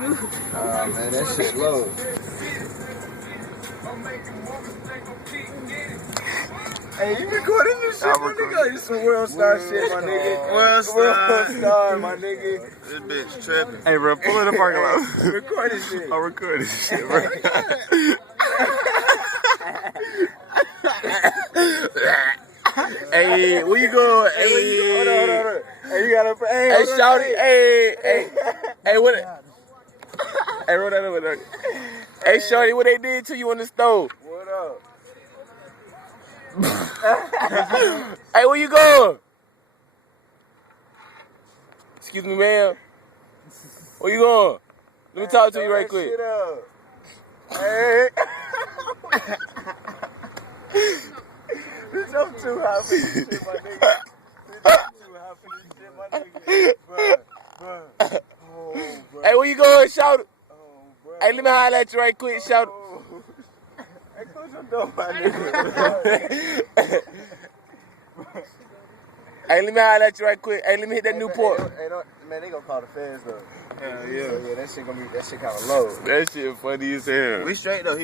Man, that shit low. Hey, you recording this shit, my nigga? You some world star shit, my nigga. World star, my nigga. This bitch tripping. Hey, bro, pull in the parking lot. Record this shit. I'll record this shit, bro. Hey, where you going? Hey, Hold on. Hey, you gotta. Hey, shawty. Hey, what? Hey, roll that over there. Hey, shawty, what they did to you on the stove? What up? Hey, where you going? Excuse me, ma'am. Where you going? Let me talk to you right quick. Hey. Bitch, I'm too hot for this shit, my nigga. Bitch, I'm too hot for this shit, my nigga. Bruh. Oh, bruh. Hey, where you going, shout? Oh, bruh. Hey, let me holler at you right quick, shout. Oh. Hey, close your door, my nigga. Hey, let me holler at you right quick. Hey, let me hit that Newport. Hey, man, they gonna call the feds, though. Hell yeah. Yeah, that shit kind of low. That shit funny as hell. We straight, though.